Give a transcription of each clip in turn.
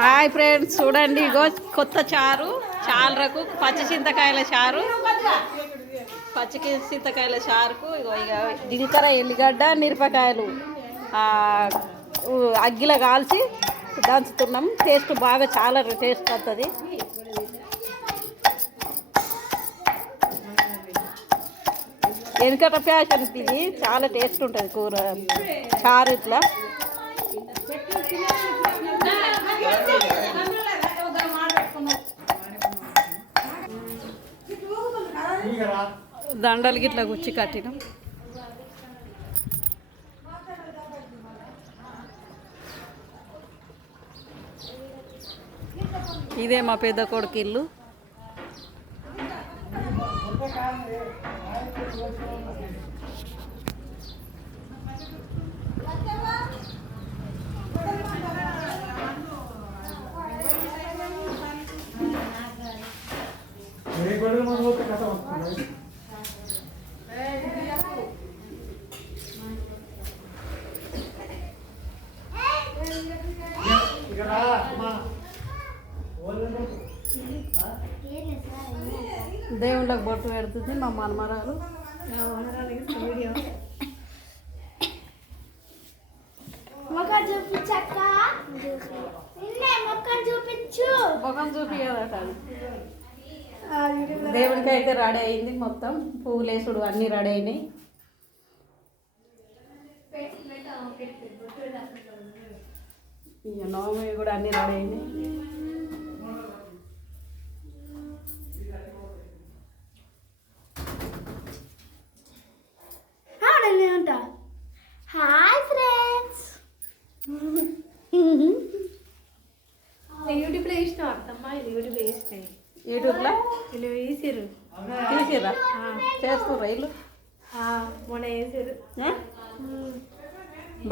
Hi friends, చూడండి ఇగో కొత్త చారు, చాలరకు పచ్చి చింతకాయల చారు. పచ్చి చింతకాయల చారుకు ఇగో ఇక జీలకర్ర, ఎల్లిగడ్డ, మిరపకాయలు అగ్గిలో కాల్చి దంచుతున్నాం. టేస్ట్ బాగా చాలా టేస్ట్ వస్తుంది. వెనకట ప్యాషన్ ఇది చాలా టేస్ట్ ఉంటుంది కూర చారు ఇట్లా. దండలు గిట్లా గుచ్చి కట్టినాం. ఇదే మా పెద్ద కొడుకు ఇల్లు. దేవుళ్ళకి బొట్టు పెడుతుంది మా మనమరాలు. ముఖం చూపించదట. దేవుడికి అయితే రెడీ అయింది, మొత్తం పువ్వులేసుడు అన్నీ రెడీ అయినాయి. ఇక నవమి కూడా అన్నీ రెడీ అయినాయి. హాయ్ ఫ్రెండ్స్, యూట్యూబ్లో వేసిన అత్తమ్మ, యూట్యూబ్లో వేసినాయి. యూట్యూబ్లో వీళ్ళు వేసారు, తీసిరా చేస్తుర్రా ఇల్లు. మొన్న వేసారు.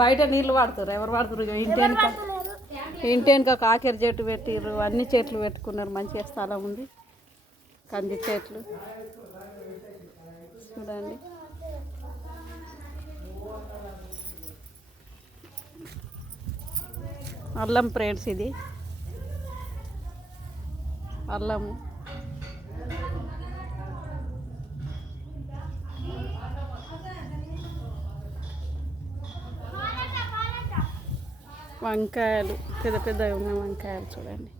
బయట నీళ్ళు వాడుతారు, ఎవరు వాడుతారు? ఇంటి వెనుక కాకెర చెట్టు పెట్టిర్రు, అన్ని చెట్లు పెట్టుకున్నారు. మంచిగా స్థలం ఉంది, కంది చెట్లు చూడండి. అల్లం ఫ్రెండ్స్, ఇది అల్లము. వంకాయలు పెద్ద పెద్దగా ఉన్న వంకాయలు చూడండి.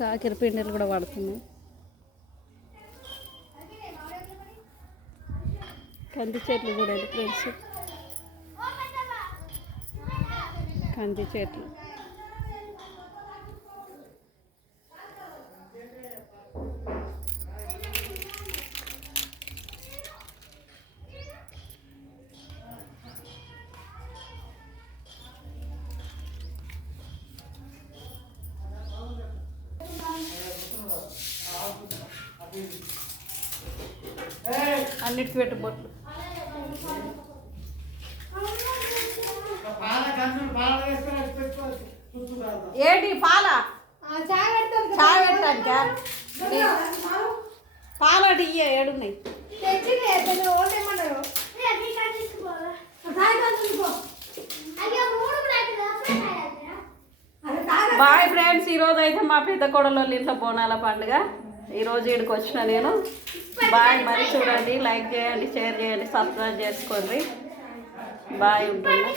కాకిర పిండిలు కూడా పడుతున్నాయి. కంది చెట్లు కూడా ఫ్రెండ్స్, కంది చెట్లు. అన్నిటికి పెట్టు బొట్లు. ఏంటి పాల చాయ్ పెట్టాక పాలటి ఏడున్నాయి. బాయ్ ఫ్రెండ్స్, ఈరోజు అయితే మా పెద్ద కోడలోళ్ళ ఇంట్లో బోనాల పండుగ. ఈరోజు ఇక్కడికి వచ్చిన నేను. బాయ్. మరి చూడండి, లైక్ చేయండి, షేర్ చేయండి, సబ్స్క్రైబ్ చేసుకోండి. బాయ్, ఉంటుంది.